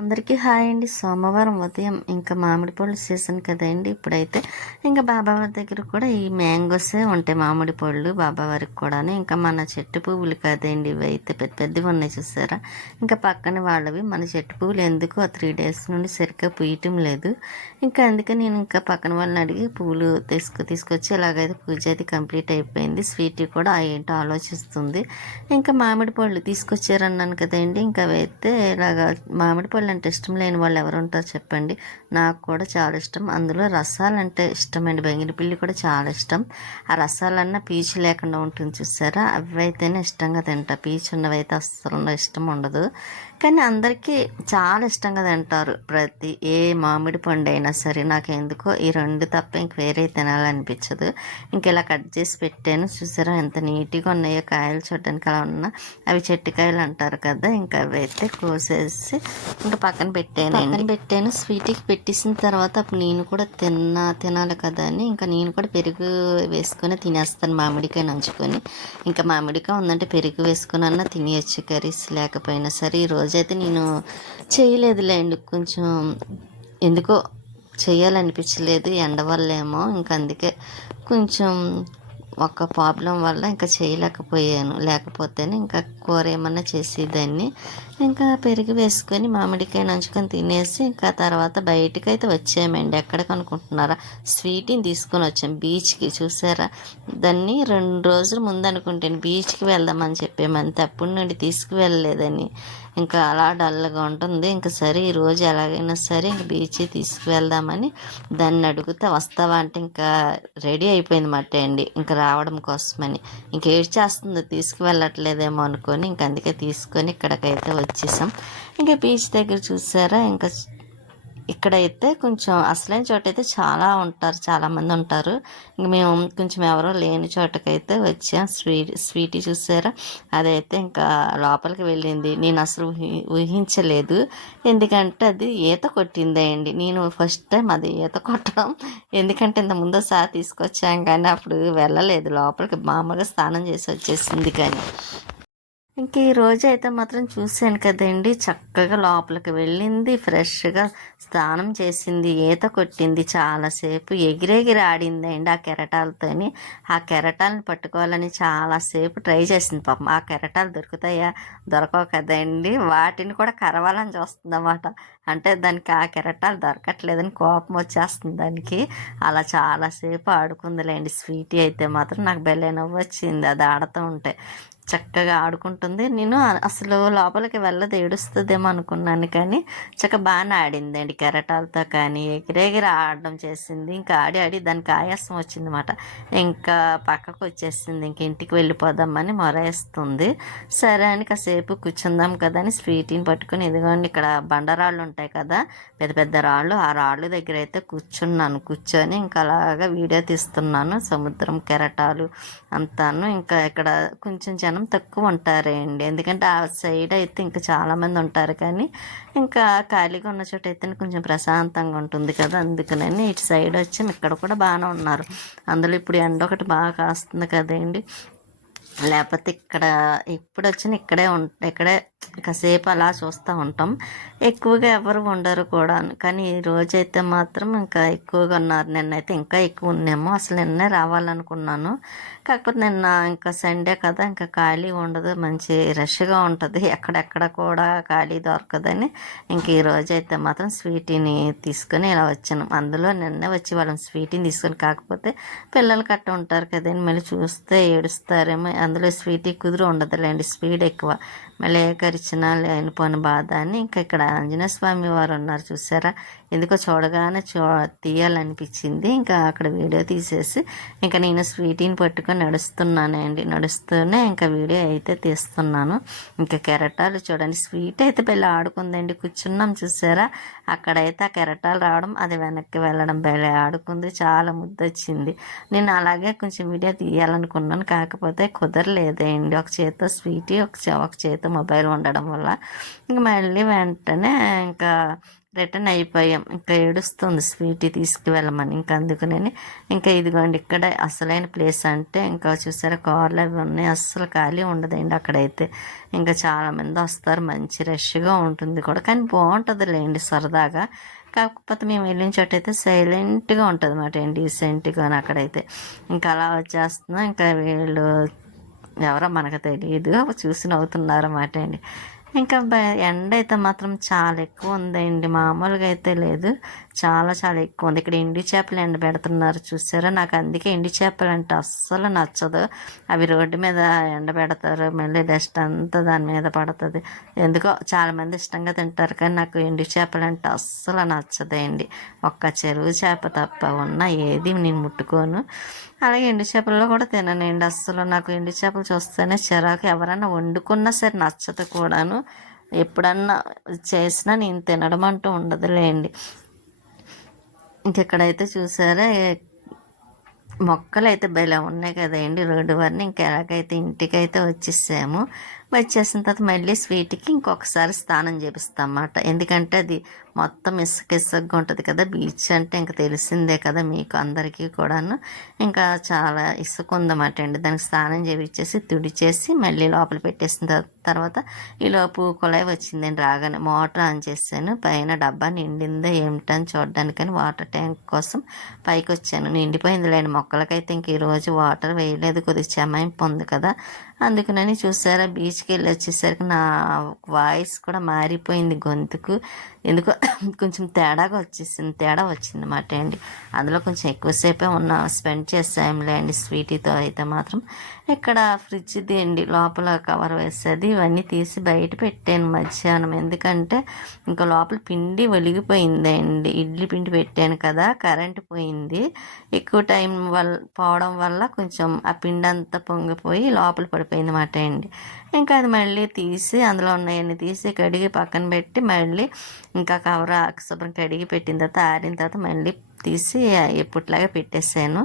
అందరికీ హాయ్ అండి. సోమవారం ఉదయం ఇంకా మామిడి పళ్ళు సీజన్ కదండి. ఇప్పుడైతే ఇంకా బాబావారి దగ్గర కూడా ఈ మ్యాంగోసే ఉంటాయి, మామిడి పళ్ళు బాబావారికి కూడాను. ఇంకా మన చెట్టు పువ్వులు కదండి, ఇవి అయితే పెద్ద పెద్దవి ఉన్నాయి చూసారా. ఇంకా పక్కన వాళ్ళవి మన చెట్టు పువ్వులు ఎందుకు 3 days నుండి సరిగ్గా పూయటం లేదు. ఇంకా అందుకే నేను ఇంకా పక్కన వాళ్ళని అడిగి పువ్వులు తీసుకొచ్చి ఇలాగైతే పూజ అయితే కంప్లీట్ అయిపోయింది. స్వీటీ కూడా ఏంటో ఆలోచిస్తుంది. ఇంకా మామిడి పళ్ళు తీసుకొచ్చారన్నాను కదండి. ఇంకా అయితే ఇలాగ మామిడి పళ్ళు అంటే ఇష్టం లేని వాళ్ళు ఎవరు ఉంటారు చెప్పండి. నాకు కూడా చాలా ఇష్టం. అందులో రసాలంటే ఇష్టమండి. బంగినపిల్లి కూడా చాలా ఇష్టం. ఆ రసాలన్నా పీచు లేకుండా ఉంటుంది చూసారా, అవి అయితేనే ఇష్టంగా తింటా. పీచు ఉన్నవైతే అస్సలు ఇష్టం ఉండదు. కానీ అందరికీ చాలా ఇష్టంగా తింటారు. ఏ మామిడి పండు అయినా సరే. నాకు ఎందుకో ఈ రెండు తప్ప ఇంక వేరే తినాలనిపించదు. ఇంక ఇలా కట్ చేసి పెట్టాను చూసారా, ఎంత నీట్గా ఉన్నాయో కాయలు. చూడడానికి అలా ఉన్నా అవి చెట్టు కాయలు అంటారు కదా. ఇంకా అవి అయితే కోసేసి ఇంకా పక్కన పెట్టాను. స్వీట్కి పెట్టేసిన తర్వాత అప్పుడు నేను కూడా తినాలి కదా అని ఇంకా నేను కూడా పెరుగు వేసుకొని తినేస్తాను, మామిడికాయ నంచుకొని. ఇంకా మామిడికాయ ఉందంటే పెరుగు వేసుకొని అన్నా తినేయచ్చు, కర్రీస్ లేకపోయినా సరే. ఈ రోజైతే నేను చేయలేదులేండి, కొంచెం ఎందుకో చేయాలనిపించలేదు, ఎండ వల్లేమో. ఇంకా అందుకే కొంచెం ఒక ప్రాబ్లం వల్ల ఇంకా చేయలేకపోయాను. లేకపోతేనే ఇంకా కూర ఏమన్నా చేసేదాన్ని. ఇంకా పెరుగు వేసుకొని మామిడికాయ నంచుకొని తినేసి ఇంకా తర్వాత బయటకైతే వచ్చామండి. ఎక్కడికి అనుకుంటున్నారా, స్వీట్ని తీసుకొని వచ్చాం బీచ్కి. చూసారా, దాన్ని 2 రోజుల ముందు అనుకుంటాను బీచ్కి వెళ్దామని చెప్పామంతే. అప్పటి నుండి తీసుకువెళ్ళలేదని ఇంకా అలా డల్గా ఉంటుంది. ఇంకా సరే ఈరోజు ఎలాగైనా సరే ఇంక బీచ్ తీసుకువెళ్దామని దాన్ని అడిగితే వస్తావా అంటే ఇంకా రెడీ అయిపోయింది మాట అండి, ఇంకా రావడం కోసమని. ఇంకేడ్ చేస్తుందో తీసుకువెళ్ళట్లేదేమో అనుకొని ఇంక అందుకే తీసుకొని ఇక్కడికైతే వచ్చేసాం. ఇంకా బీచ్ దగ్గర చూసారా, ఇంకా ఇక్కడైతే కొంచెం అసలైన చోట అయితే చాలామంది ఉంటారు. ఇంక మేము కొంచెం ఎవరో లేని చోటకైతే వచ్చాం. స్వీటీ చూసారా, అదైతే ఇంకా లోపలికి వెళ్ళింది. నేను అసలు ఊహించలేదు, ఎందుకంటే అది ఈత కొట్టిందే అండి. నేను ఫస్ట్ టైం అది ఈత కొట్టడం, ఎందుకంటే ఇంత ముందుసారి తీసుకొచ్చాం కానీ అప్పుడు వెళ్ళలేదు లోపలికి, మామూలుగా స్నానం చేసి వచ్చేసింది. కానీ ఇంక ఈ రోజు అయితే మాత్రం చూశాను కదండి, చక్కగా లోపలికి వెళ్ళింది, ఫ్రెష్గా స్నానం చేసింది, ఈత కొట్టింది, చాలాసేపు ఎగిరెగిరి ఆడిందండి ఆ కెరటాలతోని. ఆ కెరటాలను పట్టుకోవాలని చాలాసేపు ట్రై చేసింది పాపం. ఆ కెరటాలు దొరుకుతాయా, దొరకవు కదండి, వాటిని కూడా కరవాలని చూస్తుంది అన్నమాట. అంటే దానికి ఆ కెరటాలు దొరకట్లేదని కోపం వచ్చేస్తుంది దానికి. అలా చాలాసేపు ఆడుకుందిలేండి స్వీటీ అయితే మాత్రం. నాకు భలే నవ్వు వచ్చింది అది ఆడుతూ ఉంటే. చక్కగా ఆడుకుంటుంది. నేను అసలు లోపలికి వెళ్ళదు, ఏడుస్తుందేమో అనుకున్నాను, కానీ చక్కగా బాగానే ఆడిందండి కెరటాలతో. కానీ ఎగిరెగిరి ఆడడం చేసింది. ఇంకా ఆడి దానికి ఆయాసం వచ్చిందన్నమాట. ఇంకా పక్కకు వచ్చేసింది. ఇంక ఇంటికి వెళ్ళిపోదామని మొరేస్తుంది. సరే అని కాసేపు కూర్చుందాం కదా అని స్వీటీని పట్టుకుని, ఇదిగోండి ఇక్కడ బండరాళ్ళు ఉంటాయి కదా, పెద్ద పెద్ద రాళ్ళు, ఆ రాళ్ళు దగ్గర అయితే కూర్చొని ఇంకా అలాగా వీడియో తీస్తున్నాను. సముద్రం కెరటాలు అంతాను. ఇంకా ఇక్కడ కొంచెం జనం తక్కువ ఉంటారండి, ఎందుకంటే ఆ సైడ్ అయితే ఇంకా చాలామంది ఉంటారు. కానీ ఇంకా ఖాళీగా ఉన్న చోట అయితే కొంచెం ప్రశాంతంగా ఉంటుంది కదా, అందుకని ఇటు సైడ్ వచ్చి ఇక్కడ కూడా బాగానే ఉన్నారు. అందులో ఇప్పుడు ఎండ ఒకటి బాగా కాస్తుంది కదండి, లేకపోతే ఇప్పుడు వచ్చిన ఇక్కడే కాసేపు అలా చూస్తూ ఉంటాం. ఎక్కువగా ఎవరు ఉండరు కూడా. కానీ ఈ రోజైతే మాత్రం ఇంకా ఎక్కువగా ఉన్నారు. నిన్నైతే ఇంకా ఎక్కువ ఉన్నామో. అసలు నిన్నే రావాలనుకున్నాను, కాకపోతే నిన్న ఇంకా సండే కదా, ఇంకా ఖాళీ ఉండదు, మంచి రష్గా ఉంటుంది, ఎక్కడెక్కడ కూడా ఖాళీ దొరకదని ఇంక ఈ రోజైతే మాత్రం స్వీటీని తీసుకొని ఇలా వచ్చాను. అందులో నిన్నే వచ్చి వాళ్ళం స్వీటీని తీసుకొని, కాకపోతే పిల్లలు కట్ట ఉంటారు కదండి, మళ్ళీ చూస్తే ఏడుస్తారేమో. అందులో స్వీటీ కుదురు ఉండదులేండి, స్పీడ్ ఎక్కువ, మళ్ళీ ఏ కరిచినా లేనిపోని బాధ అని. ఇంకా ఇక్కడ ఆంజనేయ స్వామి వారు ఉన్నారు చూసారా, ఎందుకో చూడగానే తీయాలనిపించింది. ఇంకా అక్కడ వీడియో తీసేసి ఇంకా నేను స్వీటీని పట్టుకొని నడుస్తూనే ఇంకా వీడియో అయితే తీస్తున్నాను. ఇంకా కెరటాలు చూడండి, స్వీట్ అయితే పెళ్ళి ఆడుకుందండి, కూర్చున్నాం చూసారా, అక్కడైతే ఆ కెరటాలు రావడం, అది వెనక్కి వెళ్ళడం, బెళ్ళి ఆడుకుంది, చాలా ముద్దొచ్చింది. నేను అలాగే కొంచెం వీడియో తీయాలనుకున్నాను, కాకపోతే కుదరలేదండి. ఒక చేత్తో స్వీటీ, ఒక చేత్తో మొబైల్ ఉండడం వల్ల ఇంక మళ్ళీ వెంటనే ఇంకా రిటర్న్ అయిపోయాం. ఇంకా ఏడుస్తుంది స్వీటీ తీసుకువెళ్ళమని. ఇంకా అందుకని ఇంకా ఇదిగోండి ఇక్కడ అసలైన ప్లేస్ అంటే ఇంకా చూసారా కార్లు అవి ఉన్నాయి. అస్సలు ఖాళీ ఉండదండి అక్కడైతే. ఇంకా చాలామంది వస్తారు, మంచి రష్గా ఉంటుంది కూడా, కానీ బాగుంటుందిలేండి సరదాగా. కాకపోతే మేము వెళ్ళిన చోట అయితే సైలెంట్గా ఉంటుంది అన్నమాట అండి, డీసెంట్గా. అక్కడైతే ఇంకా అలా వచ్చేస్తున్నాం. ఇంకా వీళ్ళు ఎవరో మనకు తెలియదు, చూసి నవ్వుతున్నారు అన్నమాట అండి. ఇంకా ఎండ అయితే మాత్రం చాలా ఎక్కువ ఉందండి, మామూలుగా అయితే లేదు. చాలా చాలా ఎక్కువ ఉంది. ఇక్కడ ఎండు చేపలు ఎండ పెడుతున్నారు చూసారా. నాకు అందుకే ఎండు చేపలు అంటే అస్సలు నచ్చదు. అవి రోడ్డు మీద ఎండ పెడతారు, మళ్ళీ డస్ట్ అంతా దాని మీద పడుతుంది. ఎందుకో చాలామంది ఇష్టంగా తింటారు, కానీ నాకు ఎండు చేపలు అంటే అస్సలు నచ్చదండి. ఒక్క చెరువు చేప తప్ప ఉన్న ఏది నేను ముట్టుకోను. అలాగే ఎండు చేపల్లో కూడా తిననండి అస్సలు. నాకు ఎండు చేపలు చూస్తేనే చిరాకు. ఎవరైనా వండుకున్నా సరే నచ్చదు కూడాను. ఎప్పుడన్నా చేసినా నేను తినడం అంటూ ఉండదులేండి. ఇంకెక్కడైతే చూసారా మొక్కలు అయితే భలే ఉన్నాయి కదండి రోడ్డు వారిని. ఇంకా ఎలాగైతే ఇంటికైతే వచ్చేసాము. వచ్చేసిన తర్వాత మళ్ళీ స్వీట్కి ఇంకొకసారి స్నానం చేపిస్తాం అన్నమాట. ఎందుకంటే అది మొత్తం ఇసుక ఇసుకగా ఉంటుంది కదా, బీచ్ అంటే ఇంకా తెలిసిందే కదా మీకు అందరికీ కూడాను. ఇంకా చాలా ఇసుక ఉందన్నమాట అండి. దానికి స్నానం చేపించేసి తుడిచేసి మళ్ళీ లోపల పెట్టేసిన తర్వాత ఈలోపు కుళాయి వచ్చిందండి. రాగానే మోటార్ ఆన్ చేశాను. పైన డబ్బా నిండిందో ఏమిటని చూడడానికని వాటర్ ట్యాంక్ కోసం పైకి వచ్చాను. నిండిపోయింది లేండి. మొక్కలకైతే ఇంక ఈరోజు వాటర్ వేయలేదు, కొద్దిగా చెమాయింపు ఉంది కదా, అందుకనని. చూసారా బీచ్కి వెళ్ళి వచ్చేసరికి నా వాయిస్ కూడా మారిపోయింది, గొంతుకు ఎందుకో కొంచెం తేడా వచ్చింది అన్నమాట అండి. అందులో కొంచెం ఎక్కువసేపే స్పెండ్ చేసాంలే అండి స్వీటీతో అయితే మాత్రం. ఇక్కడ ఫ్రిడ్జ్ది అండి లోపల కవర్ వేసేది ఇవన్నీ తీసి బయట పెట్టాను మధ్యాహ్నం. ఎందుకంటే ఇంకా లోపల పిండి ఒలిగిపోయిందండి. ఇడ్లీ పిండి పెట్టాను కదా, కరెంటు పోయింది. ఎక్కువ టైం పోవడం వల్ల కొంచెం ఆ పిండి అంతా పొంగిపోయి లోపల పడిపోయింది అన్నమాట అండి. ఇంకా అది మళ్ళీ తీసి అందులో ఉన్నాయన్నీ తీసి కడిగి పక్కన పెట్టి మళ్ళీ ఇంకా కవర్ శుభ్రం కడిగి పెట్టిన తర్వాత ఆరిన తర్వాత మళ్ళీ తీసి ఎప్పటిలాగా పెట్టేసాను.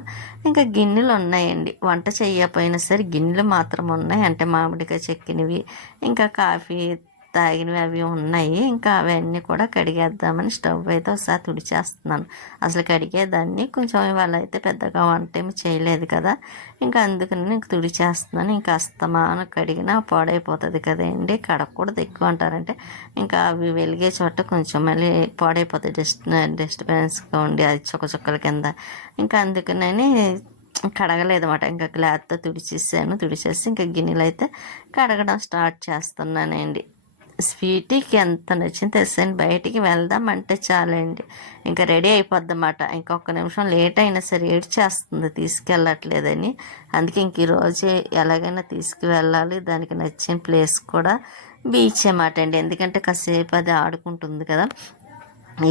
ఇంకా గిన్నెలు ఉన్నాయండి, వంట చేయకపోయినా సరే గిన్నెలు మాత్రం ఉన్నాయి. అంటే మామిడికాయ చెక్కినవి, ఇంకా కాఫీ తాగినవి అవి ఉన్నాయి. ఇంకా అవన్నీ కూడా కడిగేద్దామని స్టవ్ అయితే ఒకసారి తుడిచేస్తున్నాను. అసలు కడిగేదాన్ని కొంచెం ఇవాళ అయితే పెద్దగా వంట ఏమి చేయలేదు కదా, ఇంకా అందుకని ఇంక తుడిచేస్తున్నాను. ఇంకా అస్తమానం కడిగినా పాడైపోతుంది కదండి, కడగకూడదు ఎక్కువ అంటారంటే. ఇంకా అవి వెలిగే చోట కొంచెం మళ్ళీ పాడైపోతాయి, డిస్టర్బెన్స్గా ఉండి అది చుక్కల కింద. ఇంకా అందుకని కడగలేదు అన్నమాట. ఇంకా క్లాత్తో తుడిచేసి ఇంకా గిన్నెలు అయితే కడగడం స్టార్ట్ చేస్తున్నానండి. స్వీటీకి ఎంత నచ్చింది తెలుసండి. బయటికి వెళ్దాం అంటే చాలండి ఇంకా రెడీ అయిపోద్దన్నమాట. ఇంకొక నిమిషం లేట్ అయినా సరే ఏడ్చేస్తుంది తీసుకెళ్ళట్లేదని. అందుకే ఇంక ఈరోజు ఎలాగైనా తీసుకువెళ్ళాలి. దానికి నచ్చిన ప్లేస్ కూడా బీచ్ అన్నమాట అండి. ఎందుకంటే కాసేపు అది ఆడుకుంటుంది కదా.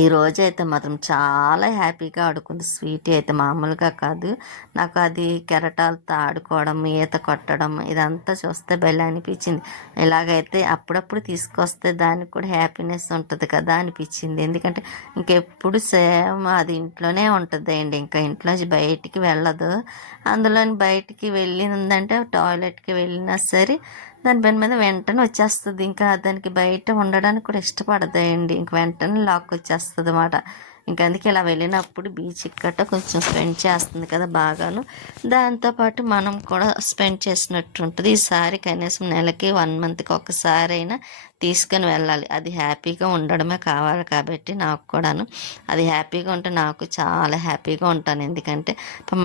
ఈరోజు అయితే మాత్రం చాలా హ్యాపీగా ఆడుకుంది స్వీటీ అయితే, మామూలుగా కాదు. నాకు అది కెరటాలతో ఆడుకోవడం, ఈత కొట్టడం ఇదంతా చూస్తే భలే అనిపించింది. ఇలాగైతే అప్పుడప్పుడు తీసుకొస్తే దానికి కూడా హ్యాపీనెస్ ఉంటుంది కదా అనిపించింది. ఎందుకంటే ఇంకెప్పుడు సేమ్ అది ఇంట్లోనే ఉంటుంది అండి, ఇంకా ఇంట్లోంచి బయటికి వెళ్ళదు. అందులోని బయటికి వెళ్ళిందంటే టాయిలెట్కి వెళ్ళినా సరే దాని పని మీద వెంటనే వచ్చేస్తుంది. ఇంకా దానికి బయట ఉండడానికి కూడా ఇష్టపడతాయండి, ఇంక వెంటనే లాక్కొచ్చేస్తుంది అన్నమాట. ఇంకా అందుకే ఇలా వెళ్ళినప్పుడు బీచ్ గట్ట కొంచెం స్పెండ్ చేస్తుంది కదా బాగాను. దాంతోపాటు మనం కూడా స్పెండ్ చేసినట్టు ఉంటుంది. ఈసారి కనీసం నెలకి 1 మంత్కి ఒకసారి అయినా తీసుకొని వెళ్ళాలి. అది హ్యాపీగా ఉండడమే కావాలి కాబట్టి నాకు కూడాను అది హ్యాపీగా ఉంటే నాకు చాలా హ్యాపీగా ఉంటాను. ఎందుకంటే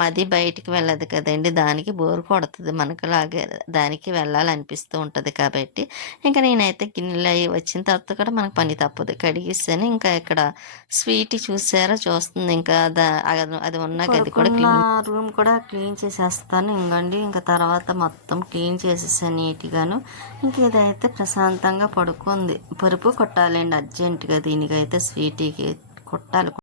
అది బయటికి వెళ్ళదు కదండి, దానికి బోర్ కొడుతుంది మనకులాగే, దానికి వెళ్ళాలనిపిస్తూ ఉంటుంది కాబట్టి. ఇంకా నేనైతే గిన్నెలు అవి వచ్చిన తర్వాత కూడా మనకు పని తప్పదు, కడిగిస్తాను. ఇంకా ఇక్కడ స్వీట్ చూస్తుంది. ఇంకా అది ఉన్న గది కూడా రూమ్ కూడా క్లీన్ చేసేస్తాను ఇంకండి. ఇంకా తర్వాత మొత్తం క్లీన్ చేసేసాను నీట్గాను. ఇంక ఇదైతే ప్రశాంతంగా పడుకుంది. పరుపు కొట్టాలండి అర్జెంటుగా, దీనికైతే స్వీటీకి కొట్టాలి.